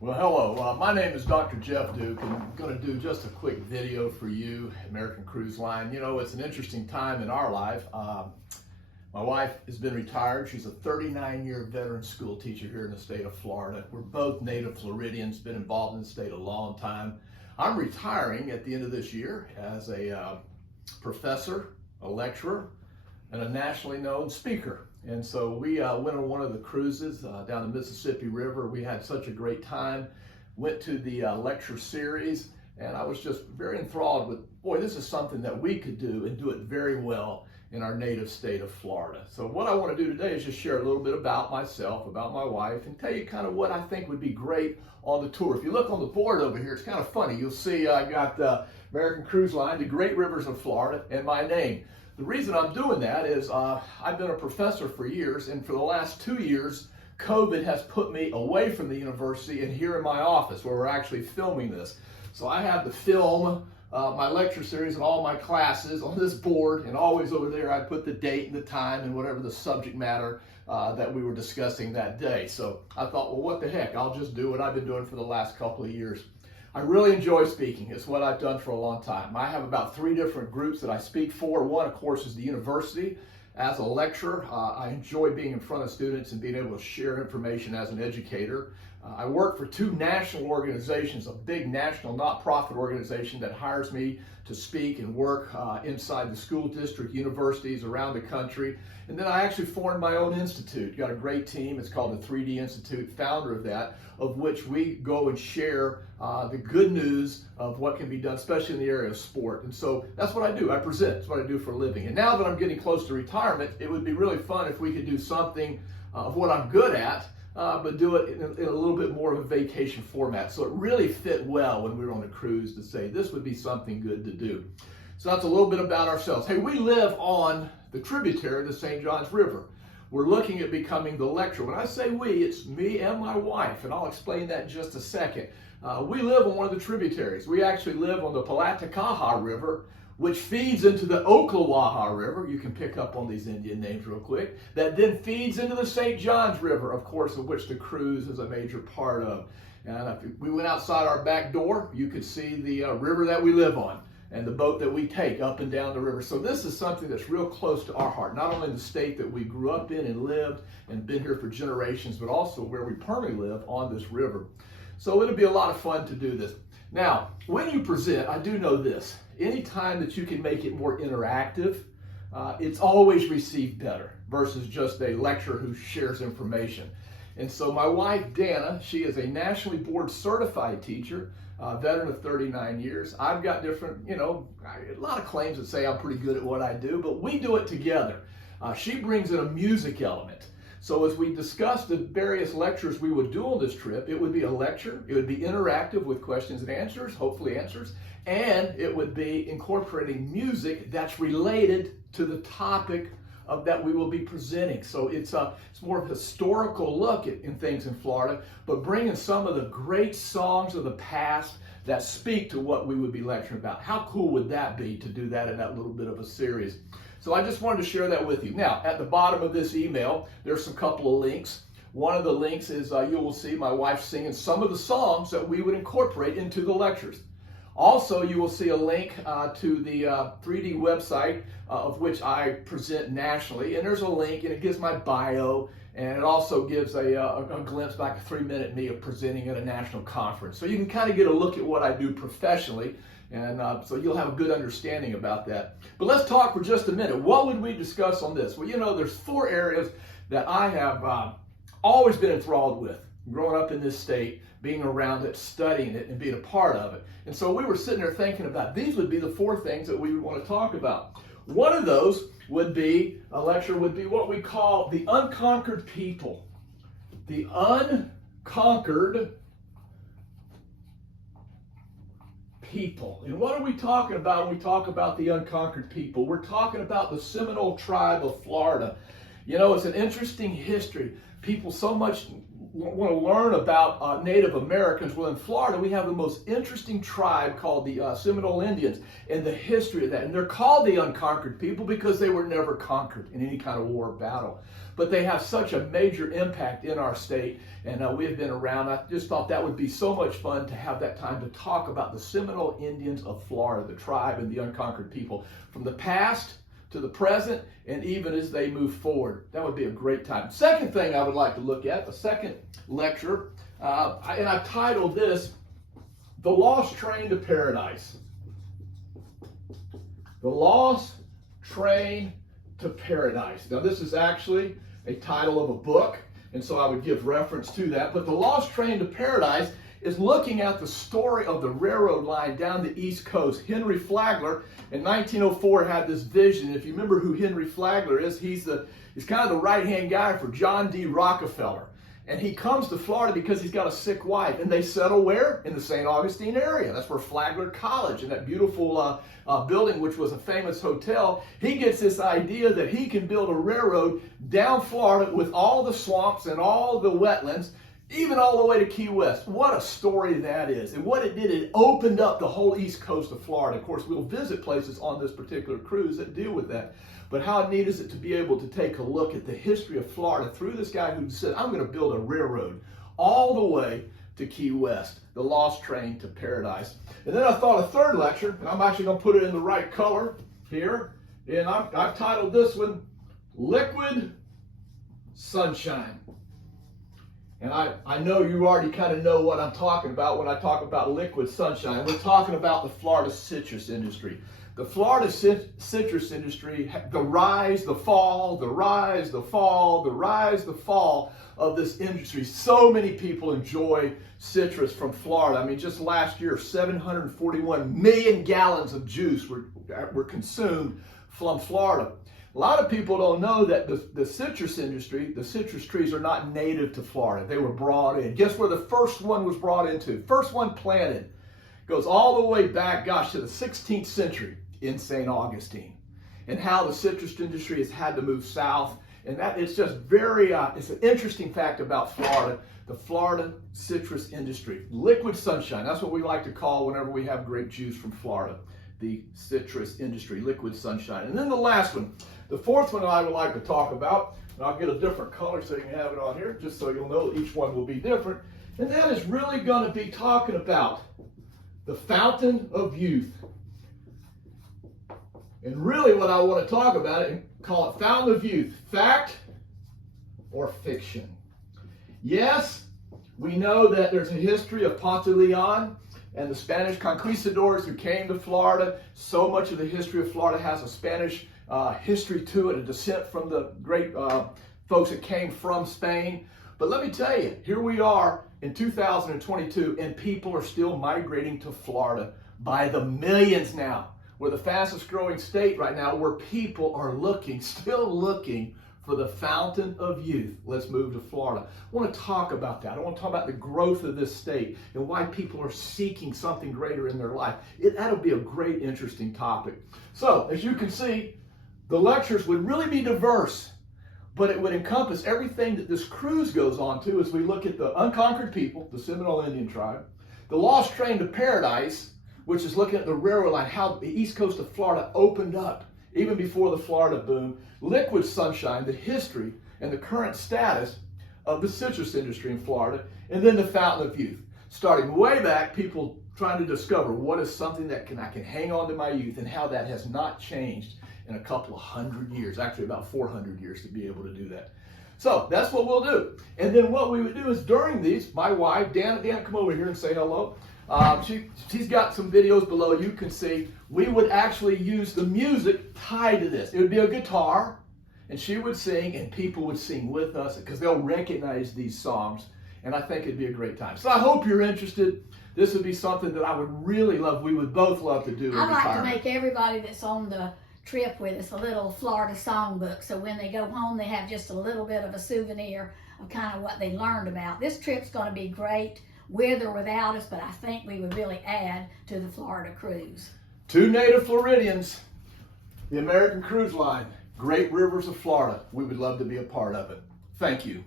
Well, hello. My name is Dr. Jeff Duke, and I'm going to do just a quick video for you, American Cruise Line. You know, it's an interesting time in our life. My wife has been retired. She's a 39-year veteran school teacher here in the state of Florida. We're both native Floridians, been involved in the state a long time. I'm retiring at the end of this year as a professor, a lecturer, and a nationally known speaker. And so we went on one of the cruises down the Mississippi River. We had such a great time. Went to the lecture series, and I was just very enthralled with, boy, this is something that we could do and do it very well in our native state of Florida. So what I want to do today is just share a little bit about myself, about my wife, and tell you kind of what I think would be great on the tour. If you look on the board over here, it's kind of funny. You'll see I got the American Cruise Line, the Great Rivers of Florida, and my name. The reason I'm doing that is I've been a professor for years, and for the last 2 years, COVID has put me away from the university and here in my office where we're actually filming this. So I have to film my lecture series and all my classes on this board, and always over there I put the date and the time and whatever the subject matter that we were discussing that day. So I thought, well, what the heck, I'll just do what I've been doing for the last couple of years. I really enjoy speaking. It's what I've done for a long time. I have about 3 different groups that I speak for. One, of course, is the university. As a lecturer, I enjoy being in front of students and being able to share information as an educator. I work for 2 national organizations, a big national not-profit organization that hires me to speak and work inside the school district, universities around the country. And then I actually formed my own institute. Got a great team. It's called the 3D Institute, founder of that, of which we go and share the good news of what can be done, especially in the area of sport. And so that's what I do. I present. It's what I do for a living. And now that I'm getting close to retirement, it would be really fun if we could do something of what I'm good at, but do it in a little bit more of a vacation format. So it really fit well when we were on a cruise to say this would be something good to do. So that's a little bit about ourselves. Hey, we live on the tributary of the St. Johns River. We're looking at becoming the lecturer. When I say we, it's me and my wife, and I'll explain that in just a second. We live on one of the tributaries. We actually live on the Palatecaha River, which feeds into the Ocklawaha River. You can pick up on these Indian names real quick. That then feeds into the St. Johns River, of course, of which the cruise is a major part of. And if we went outside our back door, you could see the river that we live on and the boat that we take up and down the river. So this is something that's real close to our heart, not only the state that we grew up in and lived and been here for generations, but also where we permanently live on this river. So it'll be a lot of fun to do this. Now, when you present, I do know this. Anytime that you can make it more interactive, it's always received better versus just a lecturer who shares information. And so my wife, Dana, she is a nationally board certified teacher, veteran of 39 years. I've got different, a lot of claims that say I'm pretty good at what I do, but we do it together. She brings in a music element. So as we discussed the various lectures we would do on this trip, it would be a lecture, it would be interactive with questions and answers, hopefully answers, and it would be incorporating music that's related to the topic that we will be presenting. So it's more of a historical look in things in Florida, but bringing some of the great songs of the past that speak to what we would be lecturing about. How cool would that be to do that in that little bit of a series? So I just wanted to share that with you. Now, at the bottom of this email, there's a couple of links. One of the links is you will see my wife singing some of the songs that we would incorporate into the lectures. Also, you will see a link to the 3D website of which I present nationally. And there's a link, and it gives my bio, and it also gives a glimpse, like a 3-minute me of presenting at a national conference. So you can kind of get a look at what I do professionally, and so you'll have a good understanding about that. But let's talk for just a minute. What would we discuss on this? Well, there's 4 areas that I have always been enthralled with, growing up in this state, being around it, studying it, and being a part of it. And so we were sitting there thinking about these would be the 4 things that we would want to talk about. One of those would be, a lecture would be what we call the unconquered people. The unconquered people. And what are we talking about when we talk about the unconquered people? We're talking about the Seminole tribe of Florida. It's an interesting history. People so much want to learn about Native Americans, well, in Florida, we have the most interesting tribe called the Seminole Indians, and the history of that. And they're called the unconquered people because they were never conquered in any kind of war or battle. But they have such a major impact in our state, and we have been around. I just thought that would be so much fun to have that time to talk about the Seminole Indians of Florida, the tribe and the unconquered people, from the past to the present, and even as they move forward. That would be a great time. Second thing I would like to look at, the second lecture, and I've titled this, The Lost Train to Paradise. The Lost Train to Paradise. Now, this is actually a title of a book, and so I would give reference to that. But The Lost Train to Paradise is looking at the story of the railroad line down the East Coast. Henry Flagler in 1904 had this vision. If you remember who Henry Flagler is, he's kind of the right-hand guy for John D. Rockefeller. And he comes to Florida because he's got a sick wife. And they settle where? In the St. Augustine area. That's where Flagler College, and that beautiful building, which was a famous hotel. He gets this idea that he can build a railroad down Florida with all the swamps and all the wetlands, even all the way to Key West. What a story that is. And what it did, it opened up the whole east coast of Florida. Of course, we'll visit places on this particular cruise that deal with that. But how neat is it to be able to take a look at the history of Florida through this guy who said, I'm going to build a railroad all the way to Key West, the Lost Train to Paradise. And then I thought a third lecture, and I'm actually going to put it in the right color here. And I've titled this one, Liquid Sunshine. And I know you already kind of know what I'm talking about when I talk about liquid sunshine. We're talking about the Florida citrus industry. The Florida citrus industry, the rise, the fall, the rise, the fall, the rise, the fall of this industry. So many people enjoy citrus from Florida. I mean, just last year, 741 million gallons of juice were consumed from Florida. A lot of people don't know that the citrus industry, the citrus trees are not native to Florida. They were brought in. Guess where the first one was brought into? First one planted. Goes all the way back, gosh, to the 16th century in St. Augustine. And how the citrus industry has had to move south. And that is just very, it's an interesting fact about Florida, the Florida citrus industry. Liquid sunshine, that's what we like to call whenever we have grape juice from Florida. The citrus industry, liquid sunshine. And then the last one, the fourth one I would like to talk about, and I'll get a different color so you can have it on here, just so you'll know each one will be different. And that is really going to be talking about the fountain of youth. And really what I want to talk about it and call it fountain of youth, fact or fiction. Yes, we know that there's a history of Ponce de Leon and the Spanish conquistadors who came to Florida. So much of the history of Florida has a Spanish history to it, a descent from the great folks that came from Spain. But let me tell you, here we are in 2022, and people are still migrating to Florida by the millions now. We're the fastest growing state right now where people are still looking for the fountain of youth. Let's move to Florida. I want to talk about that. I want to talk about the growth of this state and why people are seeking something greater in their life. That'll be a great, interesting topic. So, as you can see, the lectures would really be diverse, but it would encompass everything that this cruise goes on to as we look at the unconquered people, the Seminole Indian tribe, the Lost Train to Paradise, which is looking at the railroad line, how the east coast of Florida opened up even before the Florida boom, liquid sunshine, the history and the current status of the citrus industry in Florida, and then the fountain of youth. Starting way back, people trying to discover what is something that I can hang on to my youth, and how that has not changed in a couple of 100 years, actually about 400 years to be able to do that. So that's what we'll do. And then what we would do is during these, my wife, Dan, come over here and say hello. She's got some videos below you can see. We would actually use the music tied to this. It would be a guitar, and she would sing, and people would sing with us because they'll recognize these songs, and I think it'd be a great time. So I hope you're interested. This would be something that I would really love, we would both love to do in retirement. I'd like to make everybody that's on the trip with us a little Florida songbook, so when they go home they have just a little bit of a souvenir of kind of what they learned about. This trip's going to be great with or without us, but I think we would really add to the Florida cruise. 2 native Floridians, the American Cruise Line, great rivers of Florida. We would love to be a part of it. Thank you.